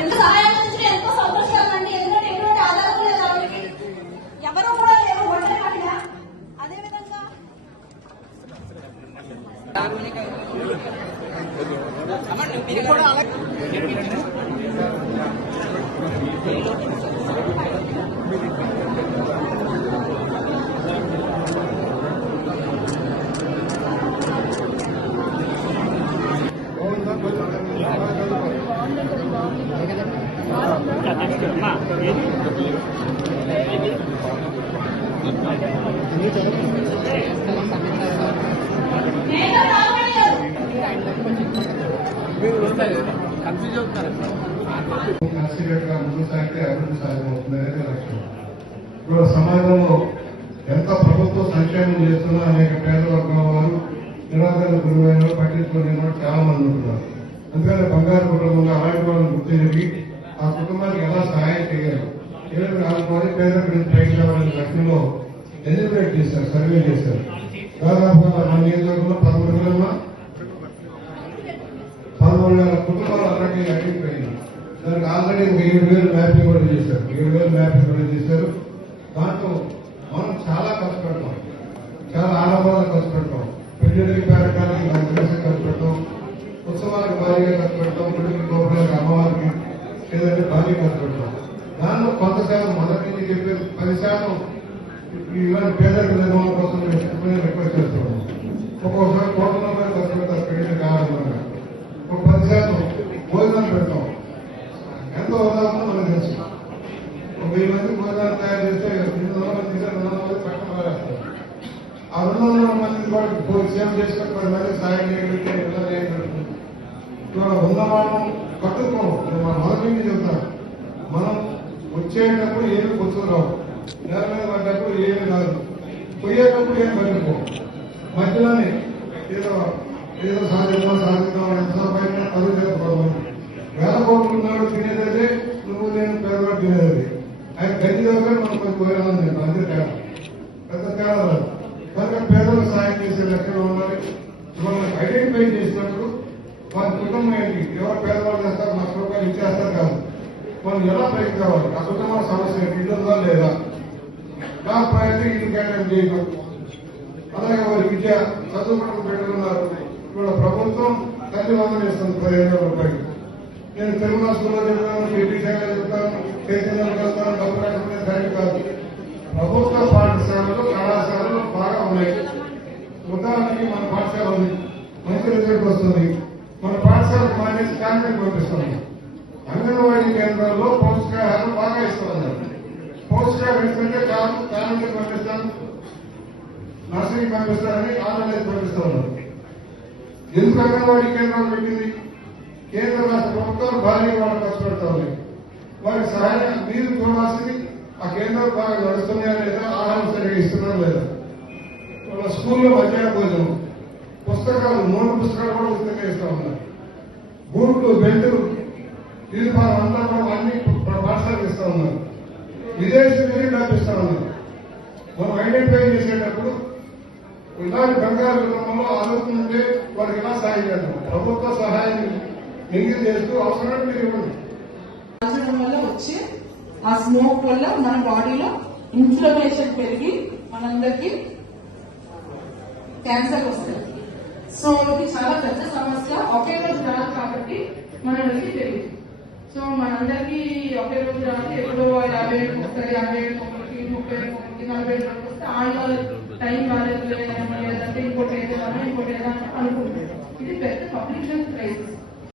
ఎంత సహాయం అందించిన ఎంతో సంతోషంగా అండి. ఎందుకంటే ఎటువంటి ఆధారం లేదు ఆవిడకి, ఎవరు కూడా లేరు ఒంటరి మహిళ. అదేవిధంగా ముందు సాగితే అభివృద్ధి సాధ్యమవుతుందనేది లక్ష్యం. ఇప్పుడు సమాజంలో ఎంత ప్రభుత్వ సంక్షేమం చేస్తున్నా అనేక పేద వర్గాల వారు నిరాదరణ గురువైన పట్టించుకునే చాలా మంది ఉంటున్నారు. అందుకని బంగారు కుటుంబంలో అలాంటి వాళ్ళని గుర్తించి ఆ కుటుంబానికి ఎలా సహాయం చేయాలి, ఏదైనా ఆదుకోవాలి, పేదలకు నుంచి పైకి రావాలనే లక్ష్యంలో ఎలిమినేట్ చేశారు, సర్వే చేశారు. దాదాపుగా మన నియోజకవర్గంలో 13,000 కుటుంబాలు అలాంటి ఐడెంటిఫైంది. దానికి ఆల్రెడీ 7,000 మ్యాపింగ్ కూడా చేశారు. 7,000 మ్యాపింగ్ కూడా చేశారు. దాంట్లో మనం చాలా ఖర్చు పెడతాం, చాలా ఆడంబరాలు ఖర్చు పెడతాం, పెళ్లికి పేరకాలకి ఖర్చు పెడతాం, ఉత్సవాలకు భారీగా ఖర్చు పెడతాం, గుడికి గోపురాలకు అమ్మవారికి లేదంటే భారీ ఖర్చు పెడతాం. దానిలో కొంత శాతం మొదటి నుంచి చెప్పే 10% ఇలాంటి పేదరిక నిర్మాణం కోసం రిక్వెస్ట్ చేస్తున్నాం. ఒక్కొక్కసారి కోట్ల రూపాయలు ఖర్చు పెడతారు పెళ్లికి ఆడంబరంగా. ఒక 10% భోజనాలు పెడతాం. ఎంతో ఉదాహరణ మనకు తెలుసు. 1000 మంది భోజనాలు తయారు చేస్తే 200 మంది 200 మంది పక్కన మారేస్తారు. ఆ 200 మంది కూడా సేవ చేసుకొని 10 మంది సాయం చేయగలిగితే ఉన్నవాళ్ళం కట్టుకోము. మన మొదటి నుంచి చెప్తాను, మనం వచ్చేటప్పుడు ఏమి కూర్చోరావు, నేల మీద పడ్డప్పుడు ఏమి కాదు, పోయేటప్పుడు ఏం పట్టుకో, మధ్యలోనే ఏదో ఏదో సాధిద్దాం ఎంత పైన పదులు చేసుకోవాలి. వేల కోట్లు ఉన్నాడు తినేదే, నువ్వు నేను పేదవాడు తినేది. ఆయన గది దగ్గర మనం కొంచెం పోయాలని నేను అందరి తేడా పెద్ద తేడా రాదు. కనుక పేదలకు సాయం చేసే లెక్కలు ఉండాలి. మనం ఐడెంటిఫై చేసినప్పుడు వారి కుటుంబం ఏంటి, ఎవరు పేదవాళ్ళు చేస్తారు, ₹1,00,000 ఇచ్చేస్తారు కాదు, మనం ఎలా పైకి కావాలి, ఆ కుటుంబ సమస్య ఇల్లు ఉందా లేదా, కాకపోతే ఇల్లు కేటాయం చేయడం. అలాగే వారి విద్య చదువుకున్న పెట్టుకున్నారు. ఇప్పుడు ప్రభుత్వం తల్లి వందలు ఇస్తుంది ₹15,000. నేను తెలుగు స్కూల్లో చెప్తాను, టీచర్గా చెప్తాను, చైతన్యాలు చెప్తాను, డబ్బు లేకపోతే సరైన కాదు. ప్రభుత్వ పాఠశాలలు కళాశాలలు బాగా ఉన్నాయి. ఉదాహరణకి మన పాఠశాల ఉంది, మంచి రిజల్ట్ వస్తుంది. మన పాఠశాలకు మానేసి కాన్వెంట్ పంపిస్తున్నాం. అంగన్వాడీ కేంద్రాల్లో పౌష్టికాహారం బాగా ఇస్తున్నారు. పౌష్టికాహారం ఇస్తుంటే కాన్వెంట్కి పంపిస్తాను, నర్సరీకి పంపిస్తారని ఆన్లైన్ పంపిస్తా ఉన్నారు. ఎందుకు అంగన్వాడీ కేంద్రాలు పెట్టింది? కేంద్ర రాష్ట్ర ప్రభుత్వాలు భారీ వాళ్ళు ఖర్చు పెడతా ఉన్నాయి. వారికి సహాయం మీరు చూడాల్సింది ఆ కేంద్రాలు బాగా నడుస్తున్నాయా లేదా, ఆహారం సరిగా ఇస్తున్నారా లేదా. వాళ్ళ స్కూల్లో మధ్యాహ్న భోజనం, పుస్తకాలు 3 పుస్తకాలు కూడా ఉచితంగా ఇస్తా ఉన్నారు. బూట్లు, బెల్టులు, యూనిఫారం అంతా కూడా అన్ని పాఠశాలకు ఇస్తా ఉన్నారు. విదేశీ కల్పిస్తా ఉన్నారు. మనం ఐడెంటిఫై చేసేటప్పుడు ఇలాంటి బంగారు కుటుంబంలో ఆలోచన వారికి ఎలా సాయం చేద్దాం, ప్రభుత్వ సహాయం ఎంగేజ్ చేస్తూ అవసరం మీరు ఇవ్వండి. వల్ల వచ్చే ఆ స్మోక్ వల్ల మన బాడీలో ఇన్ఫ్లమేషన్ పెరిగి మనందరికి క్యాన్సర్ వస్తుంది. సో ఇది చాలా పెద్ద సమస్య. ఒకే రోజు రాదు కాబట్టి మనకి తెలియదు. సో మనందరికీ ఒకే రోజు రాదు, ఎప్పుడో 50,000 వస్తుంది, 50,000 30,000 40,000 వస్తే ఆళ్ళ టైం కాలేదు లేదంటే ఇంకోటి ఏదైనా అనుకుంటుంది. ఇది పెద్ద పబ్లిక్ హెల్త్ క్రైసిస్.